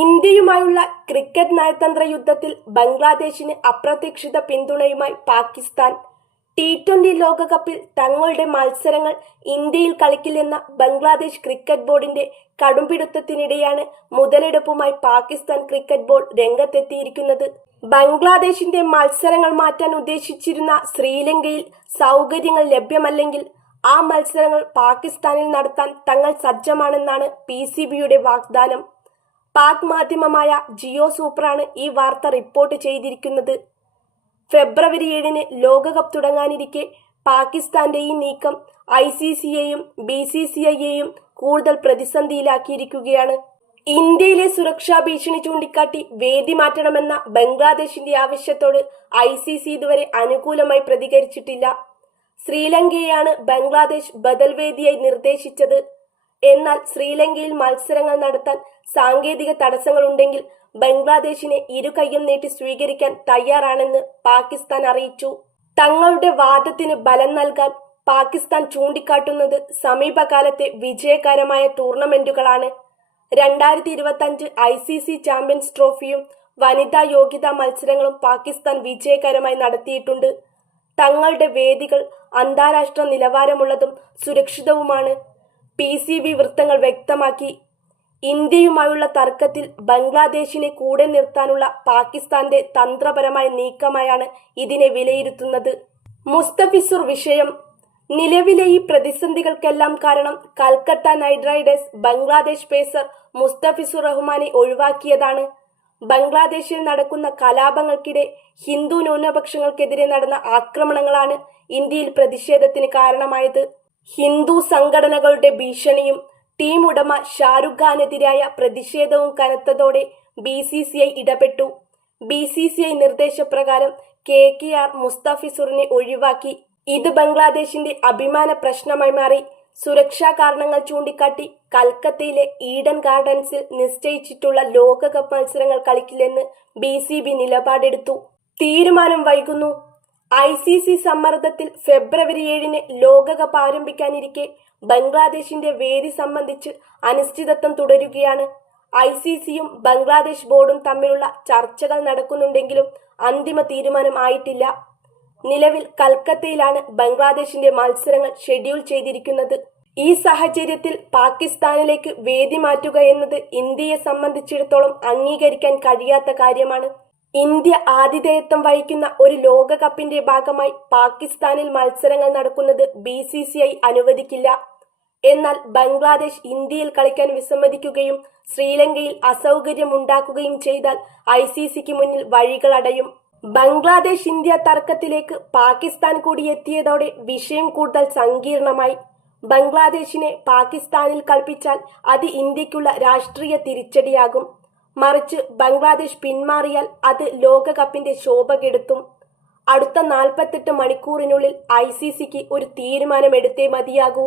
ഇന്ത്യയുമായുള്ള ക്രിക്കറ്റ് നയതന്ത്ര യുദ്ധത്തിൽ ബംഗ്ലാദേശിന് അപ്രതീക്ഷിത പിന്തുണയുമായി പാകിസ്ഥാൻ. ടി20 ലോകകപ്പിൽ തങ്ങളുടെ മത്സരങ്ങൾ ഇന്ത്യയിൽ കളിക്കില്ലെന്ന ബംഗ്ലാദേശ് ക്രിക്കറ്റ് ബോർഡിന്റെ കടുംപിടുത്തത്തിനിടെയാണ് മുതലെടുപ്പുമായി പാകിസ്ഥാൻ ക്രിക്കറ്റ് ബോർഡ് രംഗത്തെത്തിയിരിക്കുന്നത്. ബംഗ്ലാദേശിന്റെ മത്സരങ്ങൾ മാറ്റാൻ ഉദ്ദേശിച്ചിരുന്ന ശ്രീലങ്കയിൽ സൗകര്യങ്ങൾ ലഭ്യമല്ലെങ്കിൽ ആ മത്സരങ്ങൾ പാകിസ്ഥാനിൽ നടത്താൻ തങ്ങൾ സജ്ജമാണെന്നാണ് PCBയുടെ വാഗ്ദാനം. പാക് മാധ്യമമായ ജിയോ സൂപ്പറാണ് ഈ വാർത്ത റിപ്പോർട്ട് ചെയ്തിരിക്കുന്നത്. ഫെബ്രുവരി 7-ന് ലോകകപ്പ് തുടങ്ങാനിരിക്കെ പാകിസ്ഥാന്റെ ഈ നീക്കം ICCയെയും BCCIയെയും കൂടുതൽ പ്രതിസന്ധിയിലാക്കിയിരിക്കുകയാണ്. ഇന്ത്യയിലെ സുരക്ഷാ ഭീഷണി ചൂണ്ടിക്കാട്ടി വേദി മാറ്റണമെന്ന ബംഗ്ലാദേശിന്റെ ആവശ്യത്തോട് ICC ഇതുവരെ അനുകൂലമായി പ്രതികരിച്ചിട്ടില്ല. ശ്രീലങ്കയെയാണ് ബംഗ്ലാദേശ് ബദൽ വേദിയായി നിർദ്ദേശിച്ചത്. എന്നാൽ ശ്രീലങ്കയിൽ മത്സരങ്ങൾ നടത്താൻ സാങ്കേതിക തടസ്സങ്ങളുണ്ടെങ്കിൽ ബംഗ്ലാദേശിനെ ഇരുകൈയും നീട്ടി സ്വീകരിക്കാൻ തയ്യാറാണെന്ന് പാകിസ്ഥാൻ അറിയിച്ചു. തങ്ങളുടെ വാദത്തിന് ബലം നൽകാൻ പാകിസ്ഥാൻ ചൂണ്ടിക്കാട്ടുന്നത് സമീപകാലത്തെ വിജയകരമായ ടൂർണമെന്റുകളാണ്. 2025 ICC ചാമ്പ്യൻസ് ട്രോഫിയും വനിതാ യോഗ്യതാ മത്സരങ്ങളും പാകിസ്ഥാൻ വിജയകരമായി നടത്തിയിട്ടുണ്ട്. തങ്ങളുടെ വേദികൾ അന്താരാഷ്ട്ര നിലവാരമുള്ളതും സുരക്ഷിതവുമാണ്. PCB വൃത്തങ്ങൾ വ്യക്തമാക്കി. ഇന്ത്യയുമായുള്ള തർക്കത്തിൽ ബംഗ്ലാദേശിനെ കൂടെ നിർത്താനുള്ള പാകിസ്ഥാന്റെ തന്ത്രപരമായ നീക്കമായാണ് ഇതിനെ വിലയിരുത്തുന്നത്. മുസ്തഫിസുർ വിഷയം. നിലവിലെ ഈ പ്രതിസന്ധികൾക്കെല്ലാം കാരണം Calcutta night Riders Bangladesh pacer Mustafizur റഹ്മാനെ ഒഴിവാക്കിയതാണ്. ബംഗ്ലാദേശിൽ നടക്കുന്ന കലാപങ്ങൾക്കിടെ ഹിന്ദു ന്യൂനപക്ഷങ്ങൾക്കെതിരെ നടന്ന ആക്രമണങ്ങളാണ് ഇന്ത്യയിൽ പ്രതിഷേധത്തിന് കാരണമായത്. ഹിന്ദു സംഘടനകളുടെ ഭീഷണിയും ടീം ഉടമ ഷാരുഖ് ഖാനെതിരായ പ്രതിഷേധവും കനത്തതോടെ BCCI ഇടപെട്ടു. BCCI നിർദ്ദേശപ്രകാരം KKR മുസ്തഫിസുറിനെ ഒഴിവാക്കി. ഇത് ബംഗ്ലാദേശിന്റെ അഭിമാന പ്രശ്നമായി മാറി. സുരക്ഷാ കാരണങ്ങൾ ചൂണ്ടിക്കാട്ടി കൽക്കത്തയിലെ ഈഡൻ ഗാർഡൻസിൽ നിശ്ചയിച്ചിട്ടുള്ള ലോകകപ്പ് മത്സരങ്ങൾ കളിക്കില്ലെന്ന് BCB നിലപാടെടുത്തു. തീരുമാനം വൈകുന്നു. ICC സമ്മർദ്ദത്തിൽ ഫെബ്രുവരി 7-ന് ലോകകപ്പ് ആരംഭിക്കാനിരിക്കെ ബംഗ്ലാദേശിന്റെ വേദി സംബന്ധിച്ച് അനിശ്ചിതത്വം തുടരുകയാണ്. ICCയും ബംഗ്ലാദേശ് ബോർഡും തമ്മിലുള്ള ചർച്ചകൾ നടക്കുന്നുണ്ടെങ്കിലും അന്തിമ തീരുമാനം ആയിട്ടില്ല. നിലവിൽ കൽക്കത്തയിലാണ് ബംഗ്ലാദേശിന്റെ മത്സരങ്ങൾ ഷെഡ്യൂൾ ചെയ്തിരിക്കുന്നത്. ഈ സാഹചര്യത്തിൽ പാകിസ്ഥാനിലേക്ക് വേദി മാറ്റുക എന്നത് ഇന്ത്യയെ സംബന്ധിച്ചിടത്തോളം അംഗീകരിക്കാൻ കഴിയാത്ത കാര്യമാണ്. ഇന്ത്യ ആതിഥേയത്വം വഹിക്കുന്ന ഒരു ലോകകപ്പിന്റെ ഭാഗമായി പാകിസ്ഥാനിൽ മത്സരങ്ങൾ നടക്കുന്നത് BCCI അനുവദിക്കില്ല. എന്നാൽ ബംഗ്ലാദേശ് ഇന്ത്യയിൽ കളിക്കാൻ വിസമ്മതിക്കുകയും ശ്രീലങ്കയിൽ അസൗകര്യമുണ്ടാക്കുകയും ചെയ്താൽ ICCക്ക് മുന്നിൽ വഴികളടയും. ബംഗ്ലാദേശ് ഇന്ത്യ തർക്കത്തിലേക്ക് പാകിസ്ഥാൻ കൂടി എത്തിയതോടെ വിഷയം കൂടുതൽ സങ്കീർണമായി. ബംഗ്ലാദേശിനെ പാകിസ്ഥാനിൽ കളിപ്പിച്ചാൽ അത് ഇന്ത്യക്കുള്ള രാഷ്ട്രീയ തിരിച്ചടിയാകും. മറിച്ച് ബംഗ്ലാദേശ് പിന്മാറിയാൽ അത് ലോകകപ്പിന്റെ ശോഭ കെടുത്തും. അടുത്ത 48 മണിക്കൂറിനുള്ളിൽ ICCക്ക് ഒരു തീരുമാനമെടുത്തേ മതിയാകൂ.